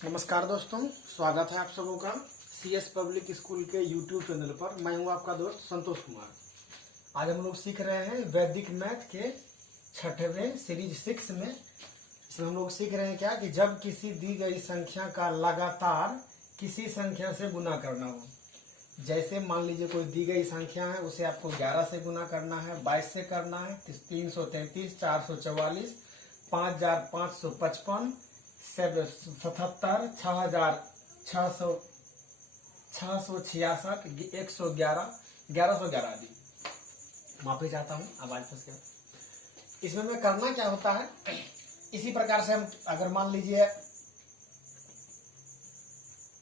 नमस्कार दोस्तों, स्वागत है आप सबों का CS पब्लिक स्कूल के YouTube चैनल पर। मैं हूं आपका दोस्त संतोष कुमार। आज हम लोग सीख रहे हैं वैदिक मैथ के 6वें सीरीज 6 में। इसमें हम लोग सीख रहे हैं क्या कि जब किसी दी गई संख्या का लगातार किसी संख्या से गुना करना हो। जैसे मान लीजिए कोई दी गई संख्या है, उसे आपको 11 से गुना करना है, 22 से करना है, 333, 444, 5555, 77, 6,666, 111, 1111 आदि। माफी चाहता हूँ, आवाज फंस गया। इसमें में करना क्या होता है, इसी प्रकार से हम अगर मान लीजिए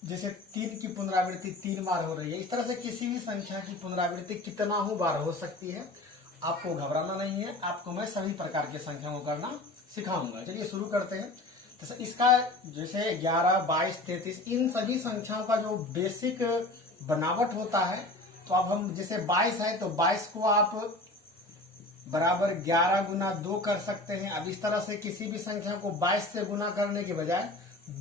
जैसे 3 की पुनरावृत्ति 3 बार हो रही है, इस तरह से किसी भी संख्या की पुनरावृत्ति कितना ही बार हो सकती है। आपको घबराना नहीं है, आपको मैं सभी प्रकार की संख्याओं को करना सिखाऊंगा। चलिए शुरू करते हैं। तो इसका जैसे 11, 22, 33 इन सभी संख्याओं का जो बेसिक बनावट होता है, तो अब हम जैसे 22 है तो 22 को आप बराबर 11 गुना 2 कर सकते हैं। अब इस तरह से किसी भी संख्या को 22 से गुना करने के बजाय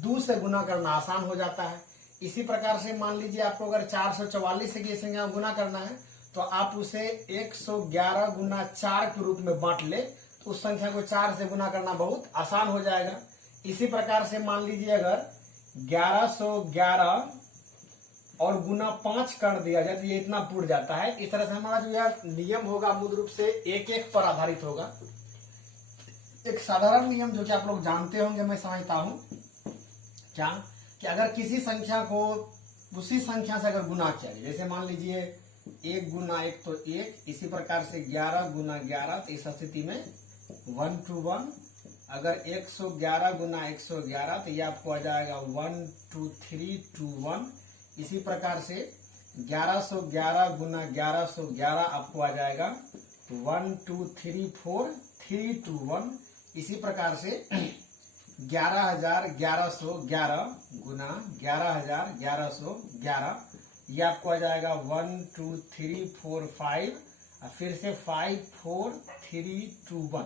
2 से गुना करना आसान हो जाता है। इसी प्रकार से मान लीजिए आपको अगर 444 से किसी संख्या गुना करना है तो आप उसे 111 गुना 4 के रूप में बांट ले, तो उस संख्या को 4 से गुना करना बहुत आसान हो जाएगा। इसी प्रकार से मान लीजिए अगर 1111 और गुना 5 कर दिया जाए तो ये इतना टूट जाता है। इस तरह से हमारा जो यह नियम होगा मूल रूप से एक एक पर आधारित होगा। एक साधारण नियम जो कि आप लोग जानते होंगे, मैं समझता हूं क्या कि अगर किसी संख्या को उसी संख्या से अगर गुना किया जाए, जैसे मान लीजिए 1 गुना 1 तो 1, इसी प्रकार से 11 गुना 11, तो इस स्थिति में 1 to 1। अगर 111 गुना 111 तो ये आपको आ जाएगा 1 2 3 2 1। इसी प्रकार से 1111 गुना 1111 आपको आ जाएगा 1 2 3 4 3 2 1। इसी प्रकार से 11,1111 गुना 11,1111 ये आपको आ जाएगा 1 2 3 4 5 और फिर से 5 4 3 2 1।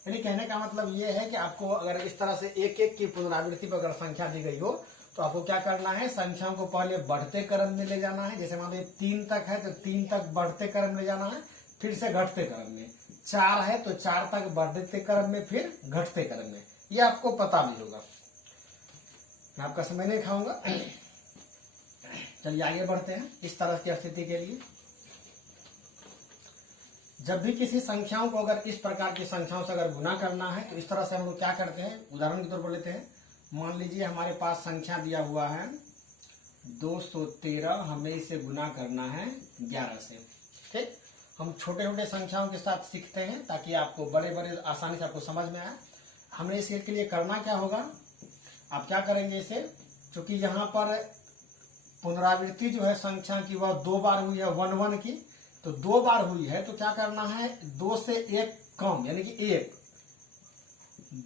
यानी कहने का मतलब ये है कि आपको अगर इस तरह से एक एक की पुनरावृत्ति पर अगर संख्या दी गई हो तो आपको क्या करना है, संख्याओं को पहले बढ़ते क्रम में ले जाना है। जैसे मान लीजिए 3 तक है तो 3 तक बढ़ते क्रम में जाना है, फिर से घटते क्रम में। 4 है तो 4 तक बढ़ते क्रम में, फिर घटते क्रम में। ये आपको पता भी होगा, मैं आपका समय नहीं खाऊंगा। चलिए आगे बढ़ते हैं। इस तरह की स्थिति के लिए जब भी किसी संख्याओं को अगर इस प्रकार की संख्याओं से अगर गुना करना है तो इस तरह से हम लोग क्या करते हैं, उदाहरण के तौर पर लेते हैं। मान लीजिए हमारे पास संख्या दिया हुआ है 213, हमें इसे गुना करना है 11 से। ठीक, हम छोटे छोटे संख्याओं के साथ सीखते हैं ताकि आपको बड़े बड़े आसानी से आपको समझ में आए। हमें इसके लिए करना क्या होगा, आप क्या करेंगे, इसे चूंकि यहाँ पर पुनरावृत्ति जो है संख्या की वह 2 बार हुई है 1 1 की, तो 2 बार हुई है तो क्या करना है, 2 से 1 कम यानी कि 1।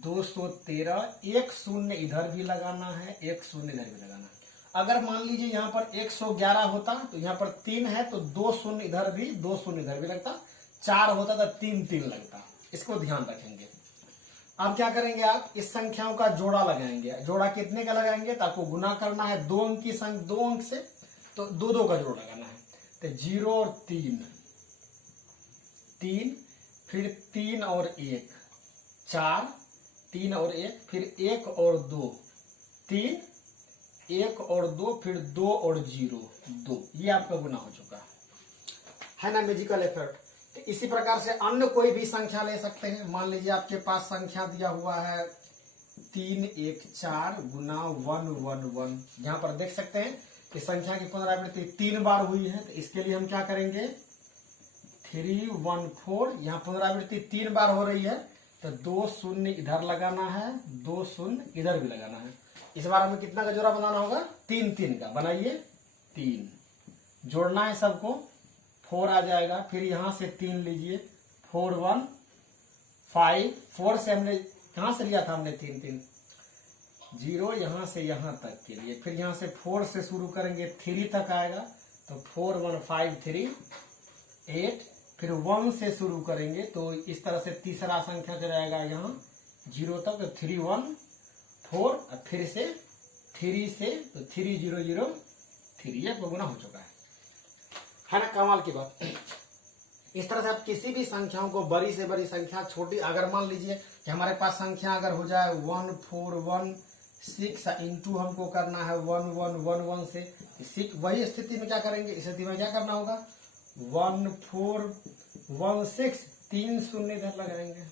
213, 1 शून्य इधर भी लगाना है, 1 शून्य इधर भी लगाना है। अगर मान लीजिए यहाँ पर 111 होता तो यहाँ पर 3 है तो 2 शून्य इधर भी, 2 शून्य इधर भी लगता। 4 होता तो 3 3 लगता। इसको ध्यान रखेंगे। अब क्या करेंगे, आप इस संख्याओं का जोड़ा लगाएंगे। जोड़ा कितने का लगाएंगे, तो आपको गुना करना है 2 अंक की संख्या, 2 अंक से, तो 2 2 का जोड़ा लगाना है। तो 0 और 3, फिर 3 और 1 4, 3 और 1, फिर 1 और 2 3, 1 और 2, फिर 2 और 0 2। ये आपका गुना हो चुका है ना, मैजिकल इफेक्ट। तो इसी प्रकार से अन्य कोई भी संख्या ले सकते हैं। मान लीजिए आपके पास संख्या दिया हुआ है 3 1 4 गुना 1 1 1। यहां पर देख सकते हैं कि संख्या की पुनरावृत्ति 3 बार हुई है, तो इसके लिए हम क्या करेंगे, 3 1 4। यहाँ पुनरावृत्ति 3 बार हो रही है तो 2 शून्य इधर लगाना है, 2 शून्य इधर भी लगाना है। इस बार हमें कितना का जोड़ा बनाना होगा, 3 3 का। बनाइए, 3 जोड़ना है सबको, 4 आ जाएगा। फिर यहां से 3 लीजिए, 4 1 5। 4 से हमने कहां से लिया था, हमने 3 3 0 यहां से यहां तक के लिए। फिर यहां से 4 से शुरू करेंगे, 3 तक आएगा तो 4 1 5 3 8। फिर 1 से शुरू करेंगे तो इस तरह से तीसरा संख्या जो रहेगा यहाँ 0 तक, तो 3 1 4 और फिर से 3 से, तो 3003, ये गुना हो चुका है ना। कमाल की बात। इस तरह से आप किसी भी संख्याओं को, बड़ी से बड़ी संख्या, छोटी, अगर मान लीजिए कि हमारे पास संख्या अगर हो जाए 1416 इंटू हमको करना है 1111 से, वही स्थिति में क्या करेंगे, इस स्थिति में क्या करना होगा, 1416, 3 शून्य इधर लगाएंगे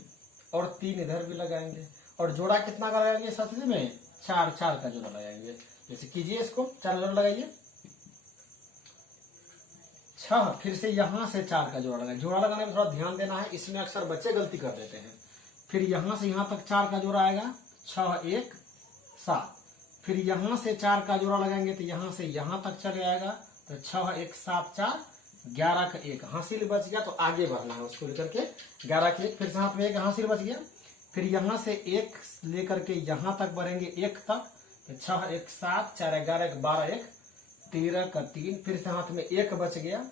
और 3 इधर भी लगाएंगे, और जोड़ा कितना का लगाएंगे इस स्थिति में, 4 का जोड़ा लगाएंगे। जैसे कीजिए इसको, 4 जोड़ा लगाइए, 6, फिर से यहां से 4 का जोड़ा लगाएंगे। जोड़ा लगाने में थोड़ा ध्यान देना है, इसमें अक्सर बच्चे गलती कर देते हैं। फिर यहां से यहां तक 4 का जोड़ा आएगा, 6 1 7, फिर यहां से 4 का जोड़ा लगाएंगे तो यहां से यहां तक चले आएगा, तो 6 1 7 4, 11 का 1 हासिल बच गया, तो आगे बढ़ना है उसको लेकर के, 11 के 1, फिर से हाथ में 1 हासिल बच गया, फिर यहां से 1 लेकर के यहां तक बढ़ेंगे 1 तक, तो 6 1 7 4 11 1 12 1 13 का 3, फिर से हाथ में 1 बच गया,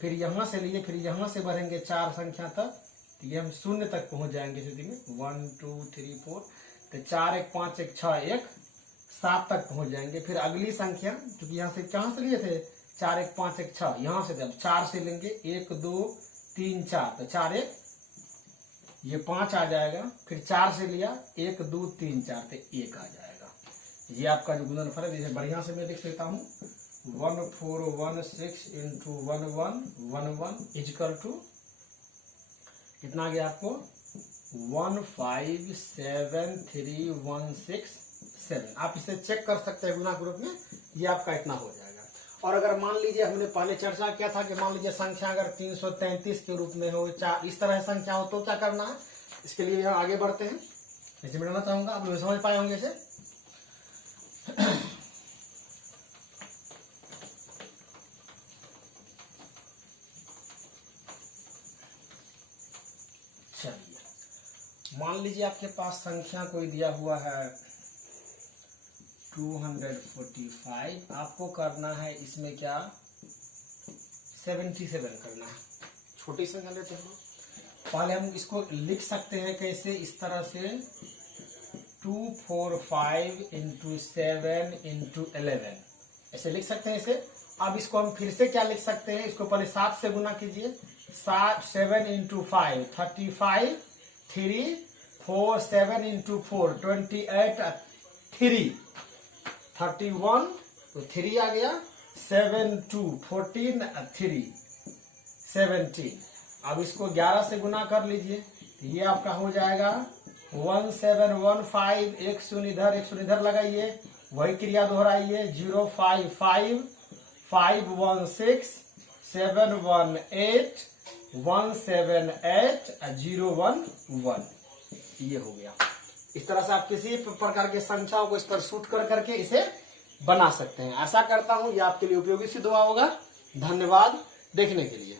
फिर यहां से लिए, फिर यहां से बढ़ेंगे 4 संख्या तक, तो ये हम 0 तक पहुंच जाएंगे स्थिति में, 1 2 3 4, तो 4 1 5 1 6 1 7 तक पहुंच जाएंगे। फिर अगली संख्या, क्योंकि यहाँ से कहां से लिए थे, 4 1 5 1 6, यहां से जब 4 से लेंगे 1 2 3 4, तो 4 1 ये 5 आ जाएगा, फिर 4 से लिया 1 2 3 4, तो 1 आ जाएगा। ये आपका जो गुणनफल है, जैसे बढ़िया से मैं लिख लेता हूँ, 1416 इंटू 1111 इजकल टू कितना आ गया आपको, 1573167। आप इसे चेक कर सकते हैं गुना के रूप में, ये आपका इतना हो जाएगा। और अगर मान लीजिए, हमने पहले चर्चा किया था कि मान लीजिए संख्या अगर 333 के रूप में हो, इस तरह संख्या हो, तो क्या करना है, इसके लिए हम आगे बढ़ते हैं। इसे मिटाना चाहूंगा, आप लोग समझ पाए होंगे इसे। चलिए, मान लीजिए आपके पास संख्या कोई दिया हुआ है 245, आपको करना है इसमें क्या, 77 करना है। छोटी संख्या लेते हैं, पहले हम इसको लिख सकते हैं कैसे, इस तरह से 245 इंटू 7 इंटू 11, ऐसे लिख सकते हैं इसे। अब इसको हम फिर से क्या लिख सकते हैं, इसको पहले 7 से गुना कीजिए, 7 इंटू 5 35, 3 4 7 इंटू 4 28, 3 31, तो 3 आ गया, 7 2 14 3 17। अब इसको 11 से गुना कर लीजिए, तो ये आपका हो जाएगा 1715, 1 शून्य इधर 1 शून्य इधर लगाइए, वही क्रिया दोहराइए, 055 516 718 178 011, ये हो गया। इस तरह से आप किसी प्रकार के संख्याओं को इस पर शूट कर करके इसे बना सकते हैं। आशा करता हूं ये आपके लिए उपयोगी सिद्ध हुआ होगा। धन्यवाद देखने के लिए।